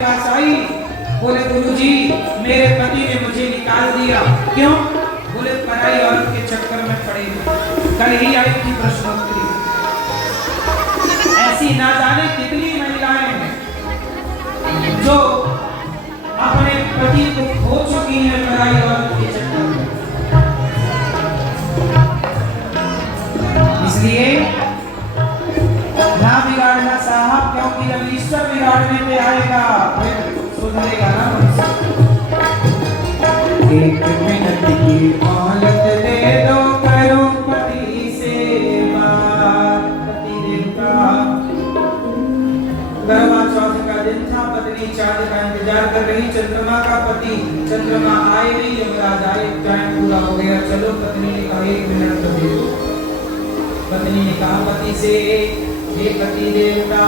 आई, बोले गुरुजी मेरे पति ने मुझे निकाल दिया। क्यों? बोले पराई औरत के चक्कर में पड़े। कल ही आई थी प्रश्नोत्तरी। ऐसी ना जाने कितनी महिलाएं हैं जो अपने पति को खो चुकी हैं पराई औरत के चक्कर में। इसलिए ना बिगाड़ना साहब, क्योंकि जब ईश्वर बिगाड़ने पे आएगा फिर सुधरेगा ना। एक मिनट की मोहलत दे दो, करो पति से बात। पति देवता करवा चौथ का दिन था, पत्नी चांद का इंतजार कर रही। चंद्रमा का पति, चंद्रमा आए नहीं, यमराज आए, टाइम पूरा हो गया, चलो। पत्नी ने कहा 1 मिनट तो दे दो। पत्नी ने कहा पति से, हे पति देवता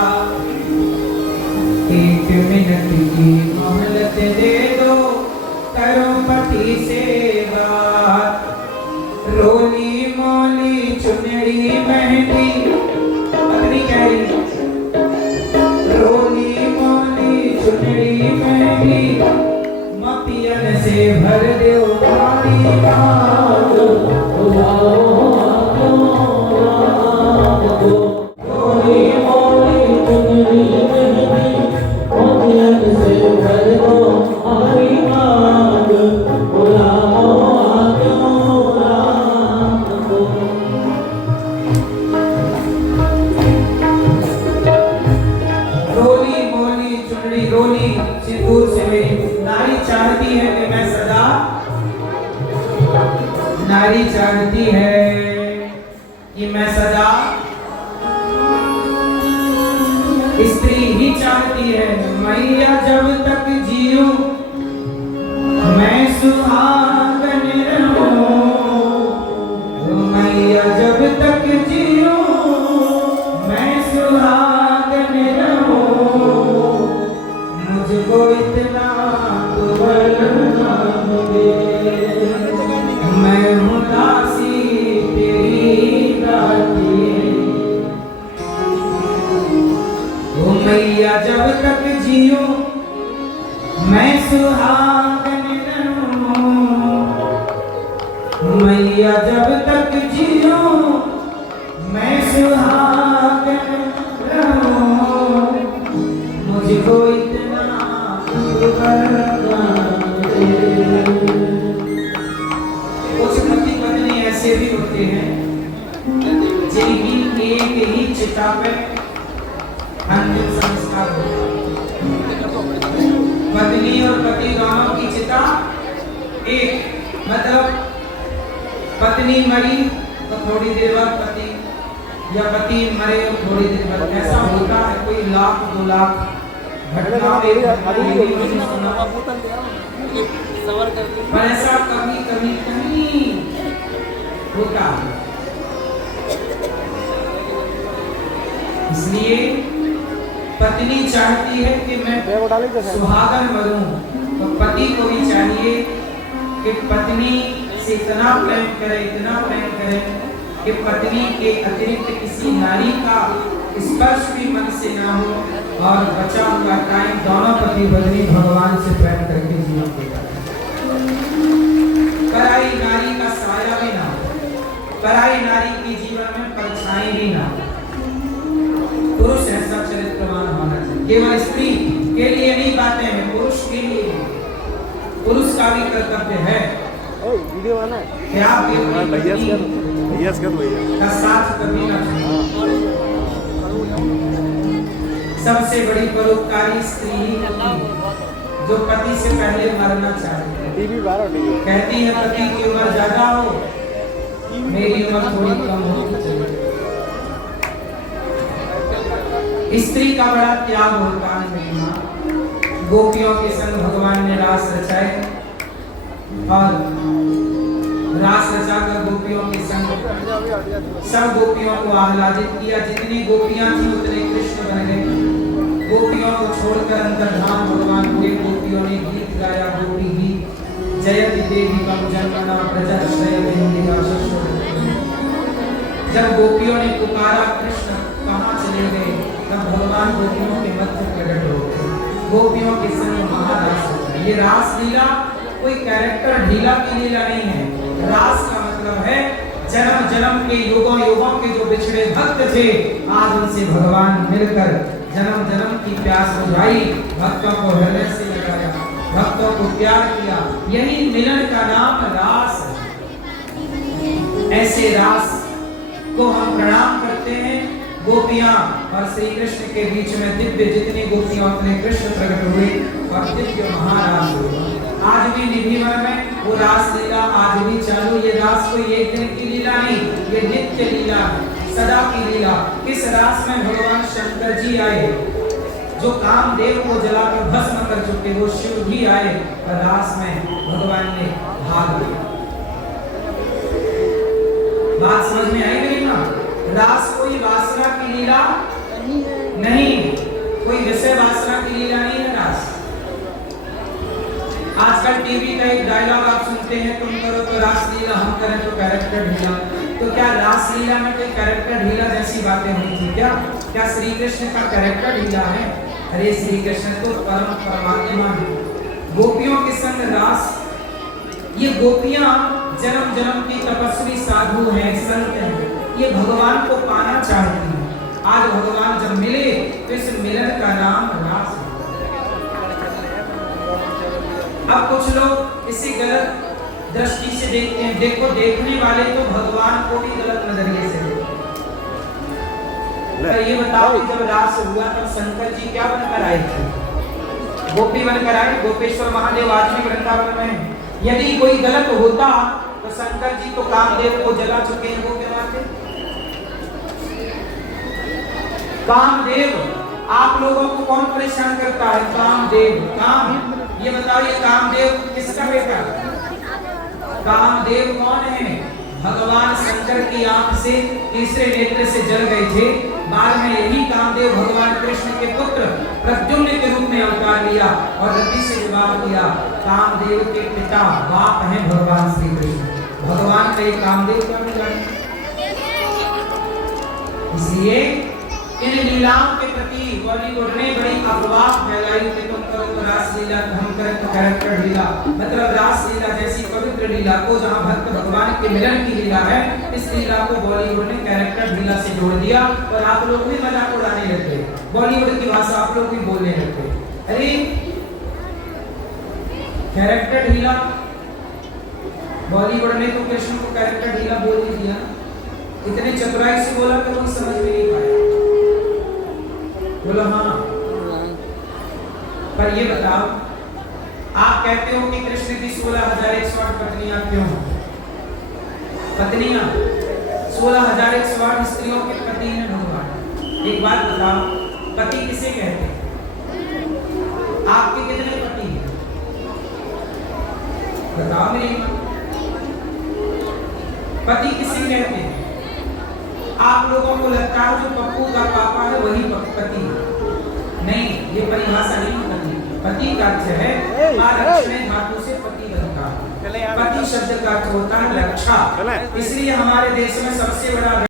1 मिनट की मोहलत दे दो, करो पति से बात। रोली मोली चुनरी मेहंदी, पत्नी कह रही रोली मोली चुनरी मेहंदी, मतियन से भर दो पानी बात। नारी चाहती है कि मैं सदा, स्त्री ही चाहती है मैया जब तक जीऊं मैं सुहागन रहूं। मैया जब तक जीऊं मैं सुहागन रहूं। मुझको इतना तो वरदान दे, मैं हूँ दासी तेरी दाती। ओ मैया जब तक जियो मैं सुहागन रहूं। मैया जब तक जियो मैं सुहागन रहूं। मुझको इतना ऐसे भी होते हैं जिनकी एक ही चिता पे अंतिम संस्कार होता है। पत्नी और पति दोनों की चिता एक, मतलब पत्नी मरी तो थोड़ी देर बाद पति, या पति मरे तो थोड़ी देर बाद। ऐसा होता है कोई 1 लाख 2 लाख घटना पर ऐसा कभी कभी कहीं होता है। इसलिए पत्नी चाहती है कि मैं सुहागन बनूं, तो पति को भी चाहिए कि पत्नी से इतना प्रेम करे, इतना प्रेम करे कि पत्नी के अतिरिक्त किसी नारी का स्पर्श भी मन से ना हो, और बचा हुआ टाइम दोनों पति पत्नी भगवान से प्रेम करके जीवन देगा। पराई नारी का साया भी ना हो, पराई नारी की जीवन में परछाई भी ना हो। पुरुष ऐसा चरित्रवान होना चाहिए। केवल स्त्री के लिए नहीं बातें हैं, पुरुष के लिए, पुरुष का भी कर्तव्य है वीडियो आना कि आप का साथ कभी ना छोड़ें। सबसे बड़ी परोपकारी स्त्री ही जो पति से पहले मरना चाहती है। कहती है पति की उम्र ज्यादा हो, मेरी उम्र थोड़ी कम होनी चाहिए। स्त्री का बड़ा त्याग होता है मेरी माँ। गोपियों के संग भगवान ने रास रचाए, और रास रचाकर गोपियों के संग सब गोपियों को आह्लादित किया। जितनी गोपियां थी उतने कृष्ण बन गए। गोपियों को छोड़कर अंतर्धान भगवान हुए। गोपियों ने गीत गाया, गोपी गीत, जयति देवी कम जन्मना प्रजश्रय वेदिका शश्वत। जब गोपियों ने पुकारा कृष्ण कहाँ चले गए, तब भगवान गोपियों के मध्य प्रकट हो गए। गोपियों के संग महारास रचाए। ये रास लीला कोई कैरेक्टर ढीला की लीला नहीं है। रास का मतलब है जन्म जन्म के युगों युगों के जो बिछड़े भक्त थे, आज उनसे भगवान मिलकर जन्म जन्म की प्यास बुझाई, भक्तों को हृदय से लगाया, भक्तों को प्यार किया। यही मिलन का नाम रास है। ऐसे रास को हम प्रणाम करते हैं। गोपियां और श्री कृष्ण के बीच में दिव्य जितनी गोपियां उतने कृष्ण प्रकट हुए और दिव्य महारास हुआ। आज भी निधिवन में वो रास लीला आज भी चालू। ये रास कोई एक दिन की लीला नहीं, ये नित्य लीला है, सदा की लीला। इस रास में भगवान शंकर जी आए, जो कामदेव को जलाकर भस्म कर चुके, वो शिव भी आए और रास में भगवान ने भाग लिया। बात समझ में आई गई ना? रास कोई वासना की लीला नहीं, कोई विषय वासना की लीला नहीं है रास। आजकल टीवी का एक डायलॉग आप सुनते हैं, तुम करो तो रास लीला, हम करें तो कैरेक्टर ढीला। तो क्या रास लीला में कोई कैरेक्टर ढीला जैसी बातें हुई थी क्या? क्या श्री कृष्ण का कैरेक्टर ढीला है? अरे श्री कृष्ण तो परम परमात्मा है। गोपियों के संग रास, ये गोपियां जन्म जन्म की तपस्वी साधु हैं, संत हैं, ये भगवान को पाना चाहती हैं। आज भगवान जब मिले तो इस मिलन का नाम रास है। अब कुछ लोग इसी गलत दृष्टि से देखते हैं। देखो, देखने वाले तो भगवान को भी गलत नजरिए से देखते हैं। तो ये बताओ कि जब रास हुआ तब शंकर जी क्या बनकर आए थे? गोपी बनकर आए। गोपेश्वर महादेव आज भी वृंदावन में हैं। यदि कोई गलत होता तो शंकर जी तो कामदेव को जला चुके हैं, वो क्या बात है? कामदेव, आप लोगों को कौन परेशान करता है? कामदेव। काम, ये बताओ, ये कामदेव किसका बेटा? कामदेव कौन है? भगवान शंकर की आंख से तीसरे नेत्र से जल गए थे। बाद में यही कामदेव भगवान कृष्ण के पुत्र प्रद्युम्न के रूप में अवतार लिया और रति से विवाह किया। कामदेव के पिता बाप हैं भगवान श्री कृष्ण। भगवान का कामदेव का मिला। इसलिए इन लीलाओं के प्रति बॉलीवुड ने बड़ी अफवाह फैलाई कि तुम करो तो रास लीला, हम करें तो कैरेक्टर लीला। मतलब रास लीला जैसी पवित्र लीला को, जहां भक्त भगवान के मिलन की लीला है, इस लीला को बॉलीवुड ने कैरेक्टर लीला से जोड़ दिया और आप लोग भी मजाक उड़ाने लगते। बॉलीवुड की भाषा आप लोग भी बोलने लगते। अरे कैरेक्टर लीला, बॉलीवुड ने तो कृष्ण को कैरेक्टर लीला बोल ही दिया। इतने चतुराई से बोला कि कोई समझ में नहीं पाया। बोलो हाँ। पर ये बताओ, आप कहते हो कि कृष्ण की 16,108 पत्नियां क्यों? पत्नियां 16,108 स्त्रियों के पति हैं भगवान। एक बात बताओ, पति किसे कहते हैं? आपके कितने पति हैं? बताओ मेरी मां, पति किसे कहते हैं? आप लोगों को लगता है जो पप्पू का पापा है वही पति है। नहीं, ये परिभाषा नहीं पति। पति का अर्थ है लक्ष्मण धातु से पति बनता है। पति शब्द का अर्थ होता है रक्षा। इसलिए हमारे देश में सबसे बड़ा